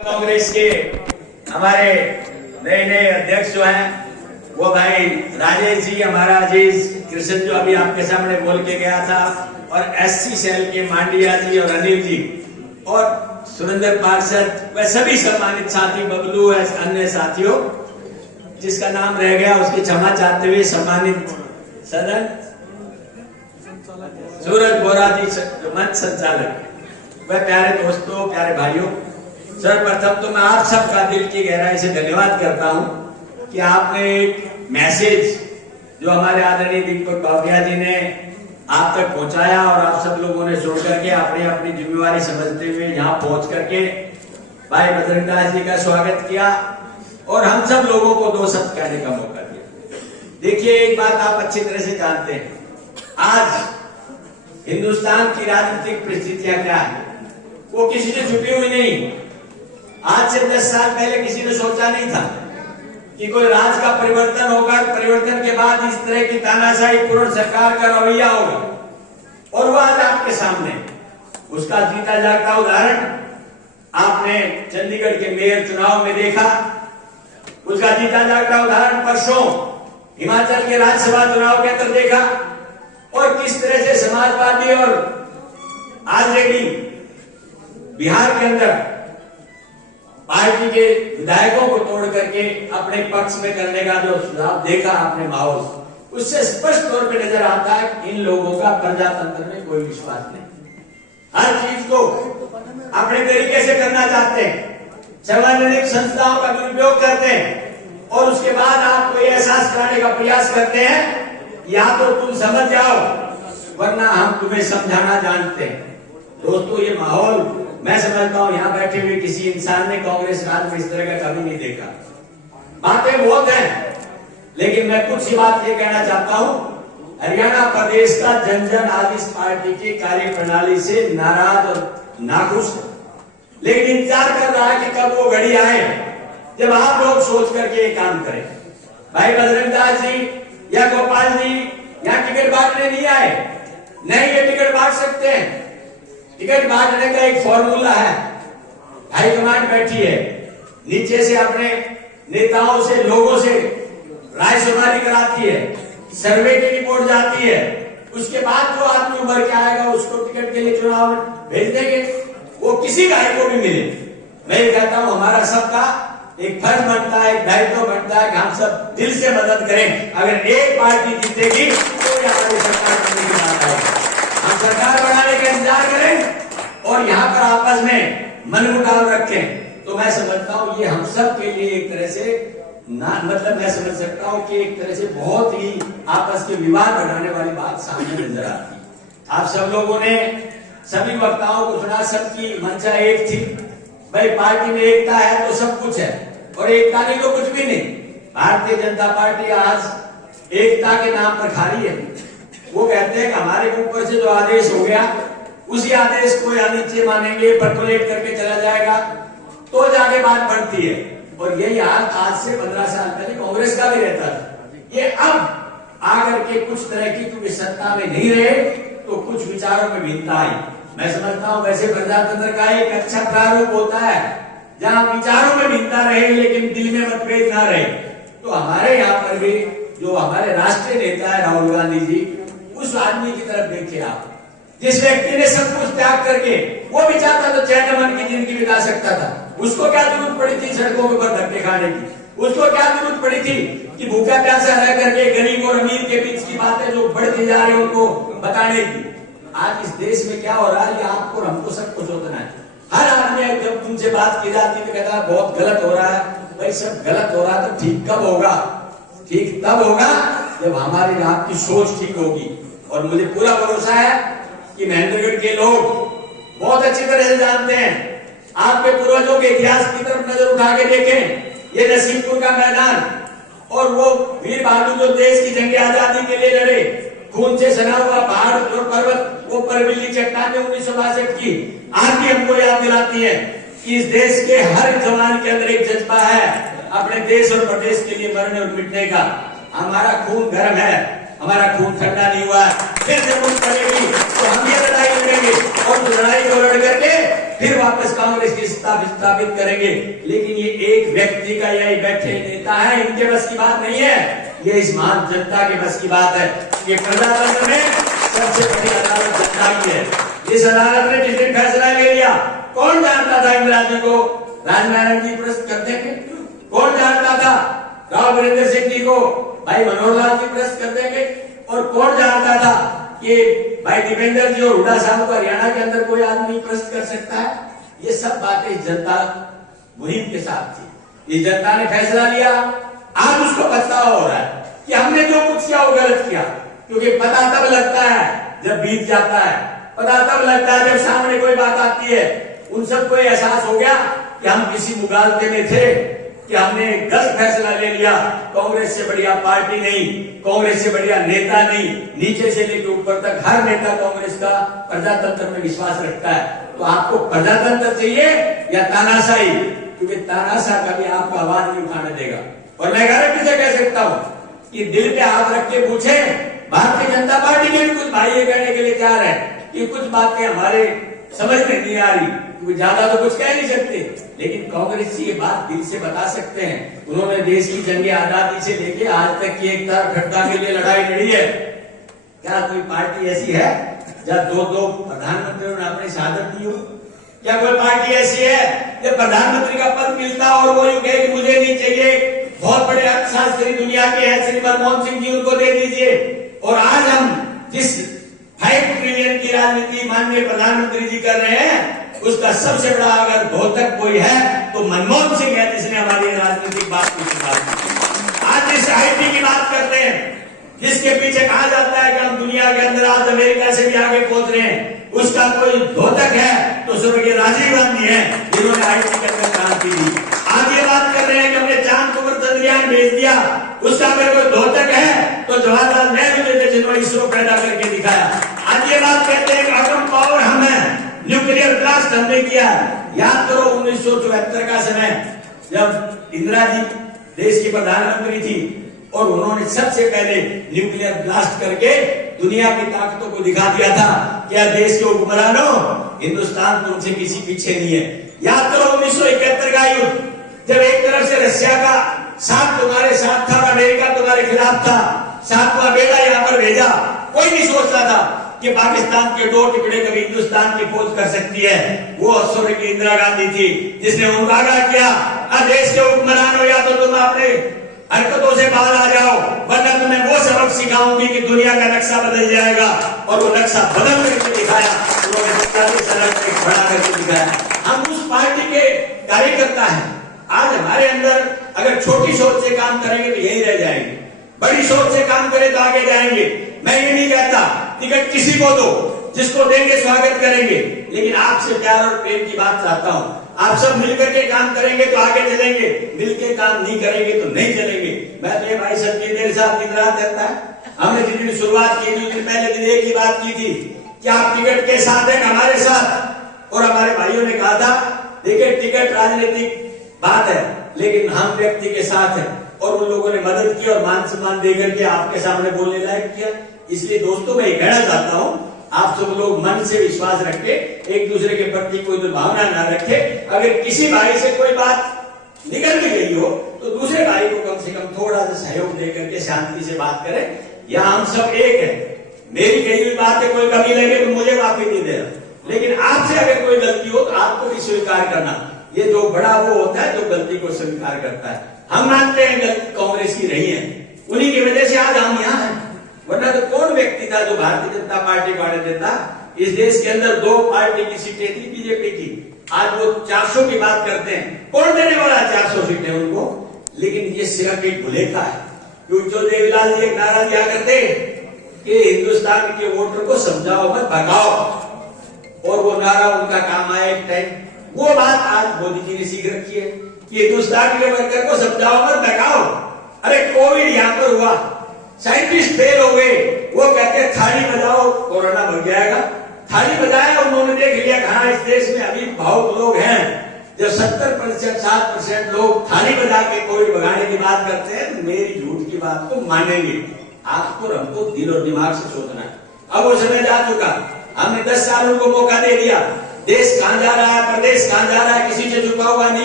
कांग्रेस के हमारे नए नए अध्यक्ष जो हैं वो भाई राजेश जी, हमारा अजीज कृष्ण जो अभी आपके सामने बोल के गया था, और एससी सेल के मांडिया जी और अनिल जी और सुरेंद्र पार्षद व सभी सम्मानित साथी, बबलू है, अन्य साथियों जिसका नाम रह गया उसकी क्षमा चाहते हुए, सम्मानित सदन सूरज बोरा जी मंच संचालक, वह प्यारे दोस्तों, प्यारे भाइयों, सर्वप्रथम तो मैं आप सबका दिल की गहराई से धन्यवाद करता हूं कि आपने एक मैसेज जो हमारे आदरणीय दीपक बावरिया जी ने आप तक पहुंचाया और आप सब लोगों ने सुन करके अपनी अपनी जिम्मेवारी समझते हुए यहाँ पहुंच करके भाई बजरंग दास जी का स्वागत किया और हम सब लोगों को दो शब्द कहने का मौका दिया। देखिए, एक बात आप अच्छी तरह से जानते हैं, आज हिंदुस्तान की राजनीतिक परिस्थितियां क्या है वो किसी से छुपी हुई नहीं। आज से 10 साल पहले किसी ने सोचा नहीं था कि कोई राज का परिवर्तन होगा, परिवर्तन के बाद इस तरह की तानाशाही पूर्ण सरकार का रवैया होगा, और वो आज आपके सामने उसका जीता जागता उदाहरण आपने चंडीगढ़ के मेयर चुनाव में देखा, उसका जीता जागता उदाहरण परसों हिमाचल के राज्यसभा चुनाव के अंदर देखा, और किस तरह से समाजवादी और आरजेडी बिहार के अंदर पार्टी के विधायकों को तोड़ करके अपने पक्ष में करने का जो सुझाव देखा आपने माहौल, उससे स्पष्ट तौर पे नजर आता है कि इन लोगों का प्रजातंत्र में कोई विश्वास नहीं। हर चीज को अपने तरीके से करना चाहते हैं, सार्वजनिक संस्थाओं का दुरुपयोग करते हैं, और उसके बाद आपको ये एहसास कराने का प्रयास करते हैं या तो तुम समझ जाओ वरना हम तुम्हें समझाना जानते हैं। दोस्तों, ये माहौल मैं समझता हूं यहाँ बैठे हुए किसी इंसान ने कांग्रेस राज में इस तरह का कभी नहीं देखा। बातें बहुत हैं, लेकिन मैं कुछ सी बात ये कहना चाहता हूं, हरियाणा प्रदेश का जन जन आज इस पार्टी की कार्य प्रणाली से नाराज और नाखुश है, लेकिन इंतजार कर रहा है कि कब वो घड़ी आए जब आप लोग सोच करके ये काम करें। भाई बजरंग दास जी या गोपाल जी यहाँ टिकट बांटने नहीं आए, नहीं ये टिकट बांट सकते हैं। टिकट बांटने का एक फॉर्मूला है, हाईकमांड बैठी है, नीचे से अपने नेताओं से, लोगों से राय शुमारी कराती है, सर्वे की रिपोर्ट जाती है, उसके बाद जो आदमी उभर के आएगा उसको टिकट के लिए चुनाव भेज देंगे, वो किसी भाई को भी मिले। मैं ये कहता हूं हमारा सबका एक फर्ज बनता है, एक दायित्व बनता है कि हम सब दिल से मदद करें। अगर एक पार्टी जीतेगी तो हमारी सरकार बनने की बात है, हम सरकार बनाने का इंतजार करें और यहाँ पर आपस में मनमुटाव रखें। तो मैं समझता हूँ ये हम सब के लिए एक तरह से मैं समझ सकता हूँ कि एक तरह से बहुत ही आपस के विवाद बढ़ाने वाली बात सामने नजर आती है। आप सब लोगों ने सभी वक्ताओं को सुना, सबकी मंशा एक थी, भाई पार्टी में एकता है तो सब कुछ है, और एकता नहीं तो कुछ भी नहीं। भारतीय जनता पार्टी आज एकता के नाम पर खारी है। वो कहते हैं कि हमारे ऊपर से जो आदेश हो गया उसी आदेश को या नीचे मानेंगे, परकोलेट करके चला जाएगा तो जाके बात बढ़ती है। और यही हाल आज से 15 साल पहले कांग्रेस का भी रहता था। ये अब आकर के कुछ तरह की, क्योंकि सत्ता में नहीं रहे तो कुछ विचारों में भिन्नता आई। मैं समझता हूं वैसे प्रजातंत्र का एक अच्छा प्रारूप होता है जहां विचारों में भिन्नता रहे लेकिन दिल में मतभेद ना रहे। तो हमारे यहाँ पर भी जो हमारे राष्ट्रीय नेता है राहुल गांधी जी, उस आदमी की तरफ देखिए आप, जिस व्यक्ति ने सब कुछ त्याग करके, वो भी चाहता तो चैन मन की जिंदगी बिता सकता था। उसको क्या जरूरत पड़ी थी सड़कों के ऊपर धक्के खाने की? उसको क्या जरूरत पड़ी थी कि भूखा प्यासा रह करके गरीब और अमीर के बीच की बातें जो बढ़ती जा रही है उनको बताने की? आज इस देश में क्या हो रहा है ये आपको और हमको सबको सोचना है। हर आदमी जब तुमसे बात की जाती है तो कहता है बहुत गलत हो रहा है। भाई सब गलत हो रहा है तो ठीक कब होगा? ठीक तब होगा जब हमारी आपकी सोच ठीक होगी। और मुझे पूरा भरोसा है कि महेंद्रगढ़ के लोग बहुत अच्छी तरह से जानते हैं, आपके पूर्वजों के इतिहास की तरफ नजर उठा के देखें, ये नसीबपुर का मैदान और वो वीर बहादुर जो देश की जंग आजादी के लिए लड़े, खून से सना हुआ पहाड़ और पर्वत, वो परबिल्ली चट्टाने 1962 की आज भी हमको याद दिलाती है कि इस देश के हर जवान के अंदर एक जज्बा है अपने देश और प्रदेश के लिए मरने और मिटने का। हमारा खून गर्म है, हमारा खून ठंडा नहीं हुआ। फिर जरूरत पड़ेगी तो हम ये लड़ाई लड़ेंगे, और लड़ाई को लड़ करके फिर वापस कांग्रेस की स्थापित करेंगे। लेकिन ये एक व्यक्ति का यही बैठे नेता है, इनके बस की बात नहीं है, ये इस महान जनता के बस की बात है। ये प्रजातंत्र में सबसे बड़ी अदालत जनता की है। इस अदालत ने जिस दिन फैसला ले लिया, कौन जानता था इंदिरा जी को राजनारायण जी पुरस्कृत कर देंगे? कौन जानता था राव वीरेंद्र सिंह जी को भाई मनोहर लाल जी पुरस्कृत कर देंगे? और कौन जानता था कि भाई दीपेंद्र जी और हुड्डा साहब को हरियाणा के अंदर कोई आदमी पुरस्कृत कर सकता है? ये सब बातें जनता मुहिम के साथ थी। इस जनता ने फैसला लिया, आज उसको पछतावा हो रहा है कि हमने जो कुछ किया वो गलत किया। क्योंकि पता तब लगता है जब बीत जाता है, पता तब लगता है जब सामने कोई बात आती है। उन सबको एहसास हो गया कि हम किसी मुगालते में थे, कि हमने गलत फैसला ले लिया। कांग्रेस से बढ़िया पार्टी नहीं, कांग्रेस से बढ़िया नेता नहीं, नीचे से लेकर ऊपर तक हर नेता कांग्रेस का प्रजातंत्र में विश्वास रखता है। तो आपको प्रजातंत्र चाहिए या तानाशाही? क्योंकि तानाशाह कभी आपको आवाज नहीं उठाने देगा। और मैं गारंटी से कह सकता हूं कि दिल पे हाथ रख के पूछे, भारतीय जनता पार्टी के भी कुछ भाई ये कहने के लिए तैयार है कि कुछ बातें हमारे समझ में नहीं आ रही, क्योंकि ज्यादा तो कुछ कह नहीं सकते, लेकिन कांग्रेस ये बात दिल से बता सकते हैं। उन्होंने देश की जंगे आजादी से लेके आज तक की एक तरफ घटना के लिए लड़ाई लड़ी है। क्या कोई पार्टी ऐसी है जहाँ दो प्रधानमंत्रियों ने अपनी शहादत दी हो? क्या कोई पार्टी ऐसी है जब प्रधानमंत्री का पद मिलता और वो यूं कहे कि मुझे नहीं चाहिए, बहुत बड़े अर्थशास्त्री दुनिया के हैं श्री मनमोहन सिंह जी, उनको दे दीजिए। और आज हम जिस 5 ट्रिलियन की राजनीति माननीय प्रधानमंत्री जी कर रहे हैं, उसका सबसे बड़ा अगर घोतक कोई है तो मनमोहन सिंह है, जिसने हमारी राजनीतिक बात की शुरुआत। आज जिस आईटी की बात करते हैं, जिसके पीछे कहा जाता है कि हम दुनिया के अंदर आज अमेरिका से भी आगे पहुंच रहे हैं, उसका कोई घोतक है तो स्वर्गीय राजीव गांधी है, जिन्होंने आईटी के अंदर क्रांति दी। आज ये बात कर रहे हैं कि हमने चांद को चंद्रयान भेज दिया, उसका अगर कोई घोतक है तो जवाहरलाल नेहरू जी थे, जिन्होंने इसरो पैदा करके दिखाया। आज ये बात कहते हैं कि एटम पावर हम है, न्यूक्लियर ब्लास्ट हमने किया। याद करो 1974 का समय, जब इंदिरा जी देश की प्रधानमंत्री थी और उन्होंने सबसे पहले न्यूक्लियर ब्लास्ट करके दुनिया की ताकतों को दिखा दिया था कि देश के हुक्मरानों, हिंदुस्तान तुमसे किसी पीछे नहीं है। याद करो 1971 का युद्ध, जब एक तरफ से रशिया का साथ तुम्हारे साथ था और अमेरिका तुम्हारे खिलाफ था, सातवां बेड़ा यहाँ पर भेजा। कोई नहीं सोचता था कि पाकिस्तान के 2 टुकड़े कभी हिंदुस्तान की फौज कर सकती है। वो स्वर्गीय की इंदिरा गांधी थी, जिसने उनको आगाह किया, देश के हुक्मरानों, या तो तुम अपने हरकतों से बाहर आ जाओ, वरना तुम्हें वो सबक सिखाऊंगी कि दुनिया का नक्शा बदल जाएगा। और वो नक्शा बदल करके दिखाया, उन्होंने खड़ा करके दिखाया। हम उस पार्टी के कार्यकर्ता हैं। आज हमारे अंदर अगर छोटी सोच से काम करेंगे तो यही रह जाएंगे, बड़ी सोच से काम करें तो आगे जाएंगे। मैं ये नहीं कहता टिकट किसी को दो, जिसको देंगे स्वागत करेंगे, लेकिन आपसे प्यार और प्रेम की बात चाहता हूं। आप सब मिलकर के काम करेंगे तो आगे चलेंगे, मिलकर काम नहीं करेंगे तो नहीं चलेंगे। मैं तो ये भाई सबकी मेरे साथ दिन रात रहता है। हमने जिस दिन शुरुआत की थी, उस दिन पहले दिन एक ही बात की थी कि आप टिकट के साथ हैं हमारे साथ। और हमारे भाइयों ने कहा था, देखिए टिकट राजनीतिक बात है, लेकिन हम व्यक्ति के साथ हैं। और उन लोगों ने मदद की और मान सम्मान देकर के आपके सामने बोलने लायक किया। इसलिए दोस्तों मैं कहना चाहता हूं, आप सब लोग मन से विश्वास रखे, एक दूसरे के प्रति कोई दुर्भावना ना रखे। अगर किसी भाई से कोई बात निकल भी गई हो तो दूसरे भाई को कम से कम थोड़ा सा सहयोग दे करके शांति से बात करें। या हम सब एक है, मेरी कही हुई बात है, कोई कमी लगे तो मुझे माफी नहीं देना, लेकिन आपसे अगर कोई गलती हो तो आपको भी स्वीकार करना। ये जो बड़ा वो होता है जो गलती को स्वीकार करता है। हम मानते हैं गलती कांग्रेस की रही है, उन्हीं की वजह से आज हम यहाँ हैं, वरना तो कौन व्यक्ति था जो भारतीय जनता पार्टी को आने देता। इस देश के अंदर 2 पार्टी की सीटें थी बीजेपी की, आज वो 400 की बात करते हैं। कौन देने वाला 400 सीटें उनको? लेकिन ये सिर्फ एक भुलेखा है, क्योंकि जो देवीलाल जी एक नारा दिया करते कि हिंदुस्तान के वोटर को समझाओ मत भगाओ, और वो नारा उनका काम आया एक टाइम। वो बात आज मोदी जी ने सीख रखी है कि हिंदुस्तान के वर्कर को समझाओ मत भगाओ। अरे कोविड यहाँ पर हुआ, साइंटिस्ट फेल हो गए, वो कहते हैं थाली बजाओ कोरोना भग जाएगा। थाली बजाया, उन्होंने देख लिया कहा इस देश में अभी भावुक लोग हैं। जब 70% 60% लोग थाली बजा के कोविड भगाने की बात करते हैं, मेरी झूठ की बात को मानेंगे। आपको हमको दिल और दिमाग से सोचना है। अब वो समय जा चुका, हमने 10 साल उनको मौका दे दिया। देश कहां जा रहा है, प्रदेश कहां जा रहा है, किसी से झुका हुआ नहीं।